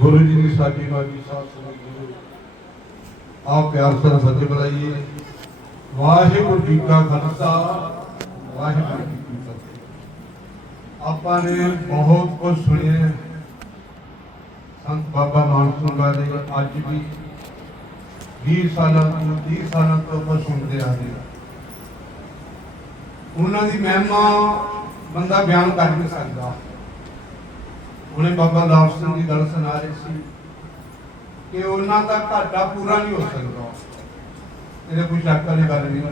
ਗੁਰੂ ਜੀ ਦੀ ਸਾਡੀ ਬਾਜੀ ਸਾਥ ਸੰਗਤ ਆਪ ਪਿਆਰ ਸਰ ਫਤਿਹ ਬੁਲਾਈਏ। ਵਾਹਿਗੁਰੂ ਜੀ ਕਾ ਖਾਲਸਾ, ਵਾਹਿਗੁਰੂ ਜੀ ਕੀ ਫਤਿਹ। ਆਪਾਂ ਨੇ ਬਹੁਤ ਕੁਝ ਸੁਣਿਆ ਸੰਤ ਬਾਬਾ ਮਾਨਸੂਨ ਬਾਰੇ ਅੱਜ ਵੀ 20 ਸਾਲਾਂ ਤੋਂ 30 ਸਾਲਾਂ ਤੋਂ ਆਪਾਂ ਸੁਣਦੇ ਆ ਰਹੇ ਉਹਨਾਂ ਦੀ ਮਹਿਮਾ ਬੰਦਾ ਬਿਆਨ ਕਰ ਨਹੀਂ ਸਕਦਾ। ਉਹਨੇ ਬਾਬਾ ਲਾਭ ਸਿੰਘ ਦੀ ਗੱਲ ਸੁਣਾ ਰਹੀ ਸੀ ਕਿ ਉਹਨਾਂ ਦਾ ਘਾਟਾ ਪੂਰਾ ਨਹੀਂ ਹੋ ਸਕਦਾ। ਇਹਦੇ ਕੋਈ ਸ਼ੱਕ ਵਾਲੀ ਗੱਲ ਨਹੀਂ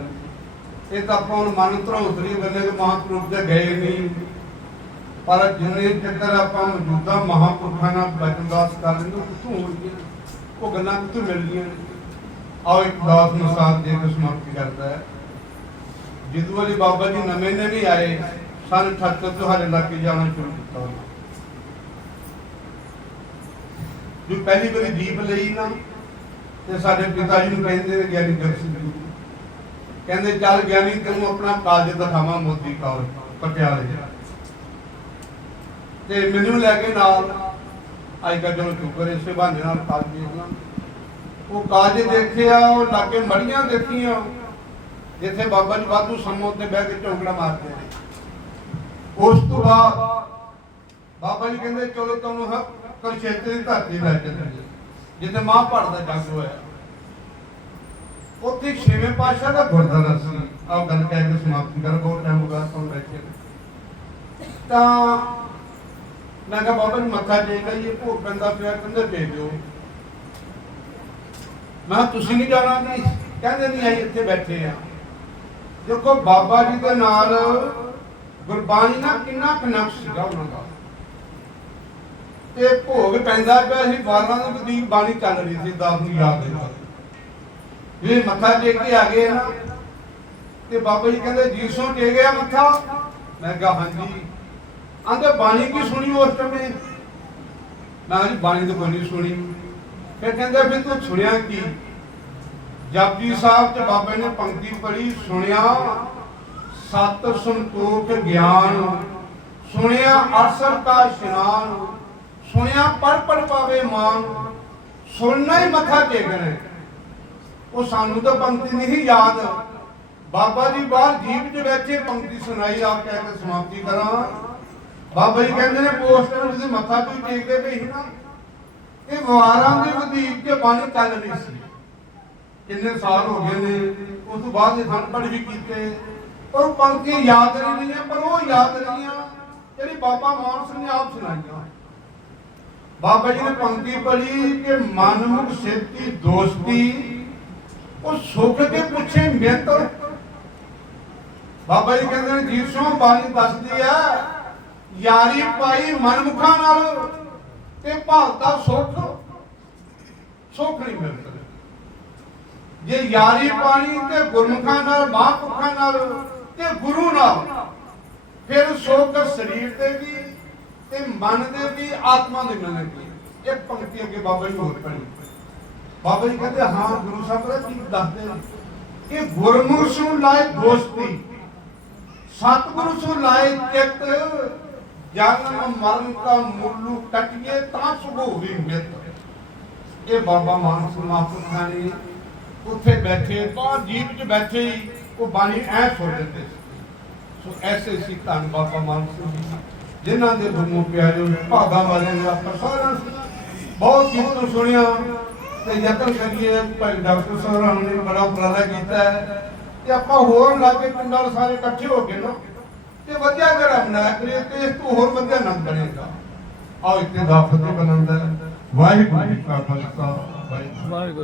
ਇਹ ਤਾਂ ਆਪਾਂ ਹੁਣ ਮਨ ਧਰੋਤਰੀ ਬੰਦੇ ਦੇ ਮਹਾਂਪੁਰਖ ਦੇ ਗਏ ਨਹੀਂ ਪਰ ਜਿੰਨੇ ਚੱਕਰ ਆਪਾਂ ਮੌਜੂਦਾ ਮਹਾਂਪੁਰਖਾਂ ਨਾਲ ਬਚਨਦਾਸ ਕਰ ਲੈਂਦੇ ਉਹ ਕਿੱਥੋਂ ਹੋਣਗੀਆਂ ਉਹ ਗੱਲਾਂ ਕਿੱਥੋਂ ਮਿਲਦੀਆਂ ਆਓ ਇੱਕ ਦਾਸ ਨੂੰ ਸਾਥ ਦੇ ਕੇ ਸਮਾਪਤੀ ਕਰਦਾ ਹੈ। ਜਿੱਦੂ ਵਾਲੀ ਬਾਬਾ ਜੀ ਨਵੇਂ ਨਵੇਂ ਆਏ, ਸਨ 78 ਤੋਂ ਸਾਡੇ ਇਲਾਕੇ ਜਾਣਾ ਸ਼ੁਰੂ ਕੀਤਾ ਉਹਨਾਂ ਜੋ ਪਹਿਲੀ ਵਾਰੀ ਜੀਪ ਲਈ ਨਾ, ਤੇ ਸਾਡੇ ਪਿਤਾ ਜੀ ਨੂੰ ਕਹਿੰਦੇ ਗਿਆਨੀ ਜਗਸੀਰ ਜੀ। ਕਹਿੰਦੇ, ਚੱਲ ਗਿਆਨੀ, ਤੈਨੂੰ ਆਪਣਾ ਕਾਲਜ ਦਿਖਾਵਾਂ ਮੋਦੀ ਕਾਲਜ ਪਟਿਆਲੇ ਤੇ ਮੈਨੂੰ ਲੈ ਕੇ ਨਾਲ ਅੱਜ ਕੱਲ੍ਹ ਜਦੋਂ ਸ਼ੁਕਰ ਇਸੇ ਬਹਾਨੇ ਨਾਲ ਕਾਲਜ ਦੇਖ ਉਹ ਕਾਲਜ ਦੇਖਿਆ, ਉਹ ਲਾਗੇ ਮੜੀਆਂ ਦੇਖੀਆਂ। ਜਿੱਥੇ ਬਾਬਾ ਜੀ ਵਾਧੂ ਸਮੋਂ ਤੇ ਬਹਿ ਕੇ ਝੋਂਕੜਾ ਮਾਰਦੇ ਨੇ ਉਸ ਤੋਂ ਬਾਅਦ ਬਾਬਾ ਜੀ ਕਹਿੰਦੇ, ਚਲੋ ਤੁਹਾਨੂੰ ਹ ਕੁਰਸ਼ੇਤਰ ਦੀ ਧਰਤੀ ਲੈ ਚੱਲਦੇ ਜਿੱਥੇ ਮਹਾਂਭਾਰਤ ਦਾ ਜੰਗ ਹੋਇਆ। ਉੱਥੇ ਛੇਵੇਂ ਪਾਤਸ਼ਾਹ ਦਾ ਗੁਰਦੁਆਰਾ ਸੀ। ਆਹ ਗੱਲ ਕਹਿ ਕੇ ਸਮਾਪਤੀ ਕਰ, ਬਹੁਤ ਟਾਈਮ ਹੋ ਗਿਆ ਤੁਹਾਨੂੰ ਬੈਠੇ ਤਾਂ ਮੈਂ ਕਿਹਾ, ਬਾਬਾ ਜੀ, ਮੱਥਾ ਟੇਕ ਆਈਏ, ਭੋਗ ਪੈਂਦਾ ਪਿਆ, ਕਹਿੰਦੇ ਭੇਜ ਦਿਓ। ਮੈਂ ਤੁਸੀਂ ਨਹੀਂ ਜਾਣਾ ਜੀ? ਕਹਿੰਦੇ, ਨਹੀਂ, ਅਸੀਂ ਇੱਥੇ ਬੈਠੇ ਆ ਦੇਖੋ, ਬਾਬਾ ਜੀ ਦੇ ਨਾਲ ਗੁਰਬਾਣੀ ਨਾਲ ਕਿੰਨਾ ਕਨੈਕਟ ਸੀਗਾ ਉਹਨਾਂ ਦਾ। ਤੇ ਭੋਗ ਪੈਂਦਾ ਪਿਆ ਸੀ, ਬਾਰਾਂ ਦੇ ਵਦੀਕ ਬਾਣੀ ਚੱਲ ਰਹੀ ਸੀ, ਦਾਸ ਨੂੰ ਯਾਦ ਦੇ ਨਾਲ ਇਹ ਮੱਥਾ ਟੇਕ ਕੇ ਆ ਗਏ ਨਾ, ਤੇ ਬਾਬਾ ਜੀ ਕਹਿੰਦੇ ਜੀਸੋ ਟੇਕ ਗਿਆ ਮੱਥਾ। ਮੈਂ ਕਿਹਾ, ਹਾਂਜੀ। ਆਂਦੇ, ਬਾਣੀ ਕੀ ਸੁਣੀ ਉਸ ਟਾਈਮ ਮੈਂ ਜੀ, ਬਾਣੀ ਤਾਂ ਕੋਈ ਨਹੀਂ ਸੁਣੀ। ਫਿਰ ਕਹਿੰਦਾ, ਫਿਰ ਤੂੰ ਸੁਣਿਆ ਕੀ? ਜਪਜੀ ਸਾਹਿਬ ਤੇ ਬਾਬੇ ਨੇ ਪੰਕਤੀ ਪੜ੍ਹੀ, ਸੁਣਿਆ ਸਤ ਸੰਤੋਖ ਗਿਆਨ, ਸੁਣਿਆ ਅਰਸਰ ਕਾ ਇਸ਼ਨਾਨ। ਸੁਣਿਆ ਪੜ ਪੜ ਪਾਵੇ ਮਾਨ ਸੁਣਨਾ ਹੀ ਮੱਥਾ ਟੇਕਣਾ ਉਹ ਸਾਨੂੰ ਤਾਂ ਪੰਕਤੀ ਨਹੀਂ ਯਾਦ। ਬਾਬਾ ਜੀ ਬਾਹਰ ਜੀਪ 'ਚ ਬੈਠੇ ਪੰਕਤੀ ਸੁਣਾਈ, ਆਪ ਕਹਿ ਕੇ ਸਮਾਪਤੀ ਕਰਾਂ। ਬਾਬਾ ਜੀ ਕਹਿੰਦੇ ਨੇ, ਪੋਸਟਰ ਦੇ ਮੱਥਾ ਵੀ ਟੇਕਦੇ ਪਏ ਸੀ ਨਾ, ਇਹ ਵਾਰਾਂ ਦੇ ਵਧੀਕ ਤੇ ਬਾਣੀ ਚੱਲ ਰਹੀ ਸੀ। ਕਿੰਨੇ ਸਾਲ ਹੋ ਗਏ ਨੇ, ਉਸ ਤੋਂ ਬਾਅਦ ਇਹ ਪੜ੍ਹ ਵੀ ਕੀਤੇ। ਪਰ ਪੰਕਤੀ ਯਾਦ ਨਹੀਂ ਰਹੀਆਂ, ਪਰ ਉਹ ਯਾਦ ਰਹੀਆਂ, ਜਿਹੜੀ ਬਾਬਾ ਮਾਨ ਸਿੰਘ ਨੇ ਆਪ ਸੁਣਾਈਆਂ। ਬਾਬਾ ਜੀ ਨੇ ਪੰਕਤੀ ਪੜ੍ਹੀ ਕਿ ਮਨਮੁਖ ਸਿੱਧੀ ਦੋਸਤੀ, ਉਹ ਸੁਖ ਕੇ ਪੁੱਛੇ ਮਿੱਤ। ਬਾਬਾ ਜੀ ਕਹਿੰਦੇ ਨੇ ਜੀਸੋ ਬਾਣੀ ਦੱਸਦੀ ਆ, ਯਾਰੀ ਪਾਈ ਮਨਮੁਖਾਂ ਨਾਲ ਤੇ ਭਾਲਦਾ ਸੁੱਖ। ਸੁੱਖ ਨਹੀਂ ਮਿਲਦਾ। ਜੇ ਯਾਰੀ ਪਾਣੀ ਤੇ ਗੁਰਮੁਖਾਂ ਨਾਲ, ਮਹਾਂਪੁਰਖਾਂ ਨਾਲ ਤੇ ਗੁਰੂ ਨਾਲ, ਫਿਰ ਸੁੱਖ ਸਰੀਰ ਤੇ ਵੀ ਤੇ ਮਨ ਦੇ ਵੀ ਆਤਮਾ ਦੇ ਮਿਲਣਗੇ ਇੱਕ ਪੰਕਤੀ ਅੱਗੇ ਬਾਬਾ ਜੀ ਹੋਰ ਪੜ੍ਹੀ ਬਾਬਾ ਜੀ ਕਹਿੰਦੇ, ਹਾਂ, ਗੁਰੂ ਸਾਹਿਬ ਦਾ ਕੀ ਦੱਸਦੇ ਕਿ ਗੁਰਮੁਖ ਸੁ ਲਾਇ ਦੋਸਤੀ, ਸਤਿਗੁਰੂ ਸੁ ਲਾਇ ਚਿਤ, ਜਨਮ ਮਰਨ ਕਾ ਮੁੱਲੂ ਕਟਿਏ ਤਾਂ ਸੁਭੋ ਵੀ ਮਿੱਤ। ਇਹ ਬਾਬਾ ਮਾਨ ਸਿੰਘ ਨੇ ਉੱਥੇ ਬੈਠੇ, ਬਾਹਰ ਜੀਵ 'ਚ ਬੈਠੇ ਹੀ ਉਹ ਬਾਣੀ ਐ ਸੁਣ ਦਿੰਦੇ ਸੋ। ਐਸੇ ਸੀ ਧੰਨ ਬਾਬਾ ਮਾਨ ਸਿੰਘ ਜੀ। ਜਿਨ੍ਹਾਂ ਦੇ ਗੁਰਮੁਖ ਪਿਆਰੇ ਭਾਗਾ ਵਾਲੇ ਨੇ ਆਪਾਂ ਬਹੁਤ ਚੀਜ਼ ਸੁਣਿਆ। ਤੇ ਯਤਨ ਕਰੀਏ ਭਾਈ ਡਾਕਟਰ ਸਾਹਿਬ ਨੇ ਬੜਾ ਉਪਰਾਲਾ ਕੀਤਾ ਹੈ। ਤੇ ਆਪਾਂ ਹੋਰ ਲਾਗੇ ਪਿੰਡਾਂ ਸਾਰੇ ਇਕੱਠੇ ਹੋ ਕੇ ਨਾ, ਤੇ ਵਧੀਆ ਜਿਹੜਾ ਮਨਾਇਆ ਕਰੀਏ ਤੇ ਇਸ ਤੋਂ ਹੋਰ ਵਧੀਆ ਆਨੰਦ ਬਣੇਗਾ। ਆਓ ਇੱਥੇ ਦਾ ਫਤਿਹ ਬਨੰਦਾ ਵਾਹਿਗੁਰੂ ਜੀ ਕਾ ਖਾਲਸਾ, ਵਾਹਿਗੁਰੂ ਵਾਹਿਗੁਰੂ